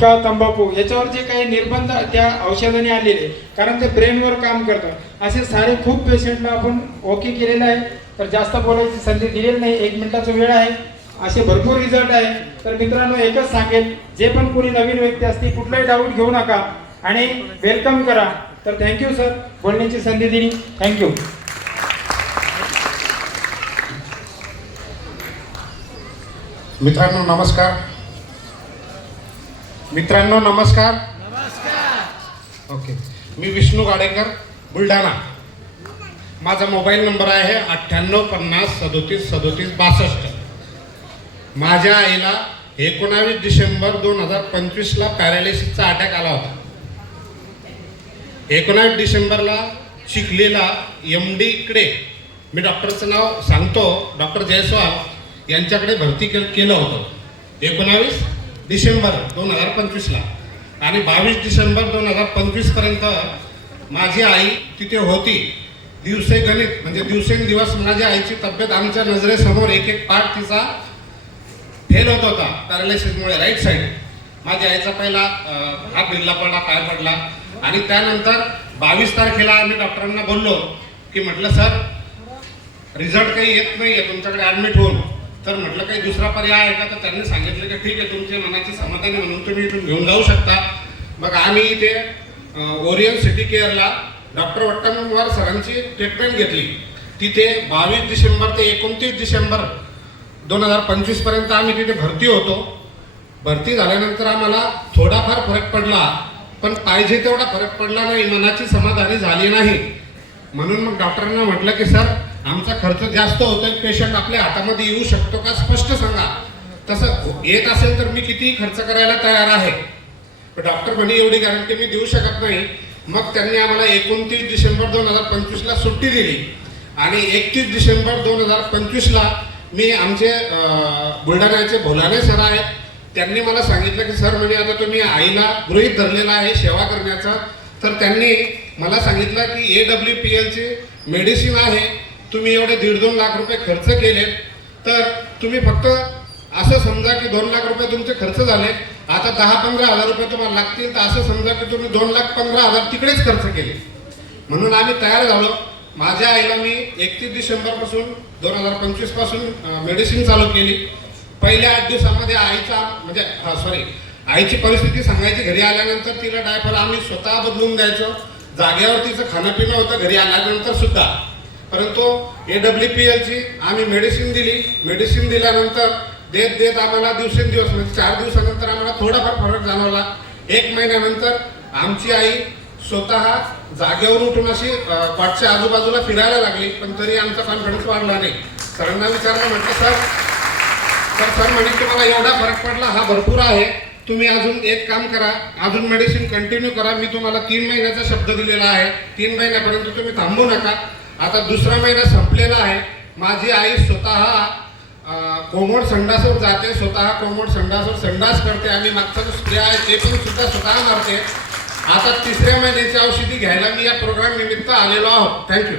गुटखा तंबाखू याच्यावर जे काही निर्बंध त्या औषधाने आलेले, कारण ते ब्रेनवर काम करतं, असे सारे खूप पेशंटला आपण ओके केलेलं आहे. तर जास्त बोलायची संधी दिलेली नाही, 1 मिनिटाचा वेळ आहे. असे भरपूर रिझल्ट आहे. तर मित्रांनो, एकच सांगेल, जे पण कोणी नवीन व्यक्ती असतील कुठलाही डाऊट घेऊ नका आणि वेलकम करा. तर थँक्यू सर, बोलण्याची संधी दिली. थँक्यू. मित्रांनो नमस्कार. मित्रांनो नमस्कार. ओके, मी विष्णू गाडेकर, बुलढाणा. माझा मोबाईल नंबर आहे 9850373732. माझ्या आईला 19 डिसेंबर 2025ला पॅरालिसिसचा अटॅक आला होता. 19 डिसेंबरला चिखलीला MD कडे, मी डॉक्टरचं नाव सांगतो, डॉक्टर जयस्वाल यांच्याकडे भरती केलं होतं 19 डिसेंबर 2025ला. आणि 22 डिसेंबर 2025 पर्यंत माझी आई तिथे होती. दिवसेगणित म्हणजे दिवसेंदिवस माझ्या आईची तब्येत आमच्या नजरेसमोर एक एक पार्ट तिचा फेल होत होता पॅरालिसिसमुळे. राईट साईड माझ्या आईचा पहिला हात भिजला पडला, पाय पडला. आणि त्यानंतर 22 तारखेला आम्ही डॉक्टरांना बोललो की म्हटलं सर रिझल्ट काही येत नाही आहे तुमच्याकडे ॲडमिट होऊन. तर म्हटलं काही दुसरा पर्याय आहे का? तर त्यांनी सांगितलं की ठीक आहे, तुमच्या मनाची समाधानी म्हणून तुम्ही इथून घेऊन जाऊ शकता. मग आम्ही इथे ओरियन सिटी केअरला डॉक्टर वट्टमवार सरांची ट्रीटमेंट घेतली. तिथे 22 डिसेंबर ते 29 डिसेंबर 2025 पर्यंत आम्ही तिथे भरती होतो. भरती झाल्यानंतर आम्हाला थोडाफार फरक पडला, पण पाहिजे तेवढा फरक पडला नाही, मनाची समाधानी झाली नाही. म्हणून मग डॉक्टरांना म्हटलं की सर आमचा खर्च जास्त होतोय, पेशंट आपल्या हातामध्ये येऊ शकतो का, स्पष्ट सांगा. तसं येत असेल तर मी कितीही खर्च करायला तयार आहे. पण डॉक्टर म्हणे एवढी गॅरंटी मी देऊ शकत नाही. मग त्यांनी आम्हाला 29 डिसेंबर 2025ला सुट्टी दिली. आणि 31 डिसेंबर 2025ला मी आमचे बुलढाण्याचे भोलाने सर आहेत, त्यांनी मला सांगितलं की सर म्हणजे आता तुम्ही आईला गृहीत धरलेला आहे सेवा करण्याचा. तर त्यांनी मला सांगितलं की AWPLची मेडिसिन आहे, तुम्ही एवढे 1.5-2 लाख रुपये खर्च केले, तर तुम्ही फक्त असं समजा की 2 लाख रुपये तुमचे खर्च झाले, आता 10-15 हजार रुपये तुम्हाला लागतील. तर असं समजा की तुम्ही 2,15,000 तिकडेच खर्च केले. म्हणून आम्ही तयार झालो. माझ्या आईला मी 31 डिसेंबरपासून 2025 पासून मेडिसिन चालू केली. पहिल्या 8 दिवसामध्ये आईची परिस्थिती सांगायची. घरी आल्यानंतर तिला डायपर आम्ही स्वतः बदलून द्यायचो. जागेवर तिचं खाणं पिणं होतं घरी आल्यानंतर सुद्धा. परंतु AWPLची आम्ही मेडिसिन दिली. मेडिसिन दिल्यानंतर देत आम्हाला दिवसेंदिवस म्हणजे 4 दिवसानंतर आम्हाला थोडाफार फरक जाणवला. 1 महिन्यानंतर आमची आई स्वतः जागेवर उठून अशी कॉटच्या आजूबाजूला फिरायला लागली. पण तरी आमचा कॉन्फिडन्स वाढला नाही. सरांना विचारलं, म्हटलं सर म्हणे तुम्हाला एवढा फरक पडला, हा भरपूर आहे, तुम्ही अजून एक काम करा, अजून मेडिसिन कंटिन्यू करा. मी तुम्हाला 3 महिन्याचा शब्द दिलेला आहे, 3 महिन्यापर्यंत तुम्ही थांबू नका. आता 2रा महिना संपलेला आहे. माझी आई स्वतः कोमोड संडासवर जाते, स्वतः कोमोड संडासवर संडास करते आणि मागचा जो स्प्रे आहे ते पण सुद्धा स्वतः मारते. आता 3ऱ्या महिन्याची औषधी घ्यायला मी या प्रोग्राम निमित्त आलेलो आहोत. थँक्यू.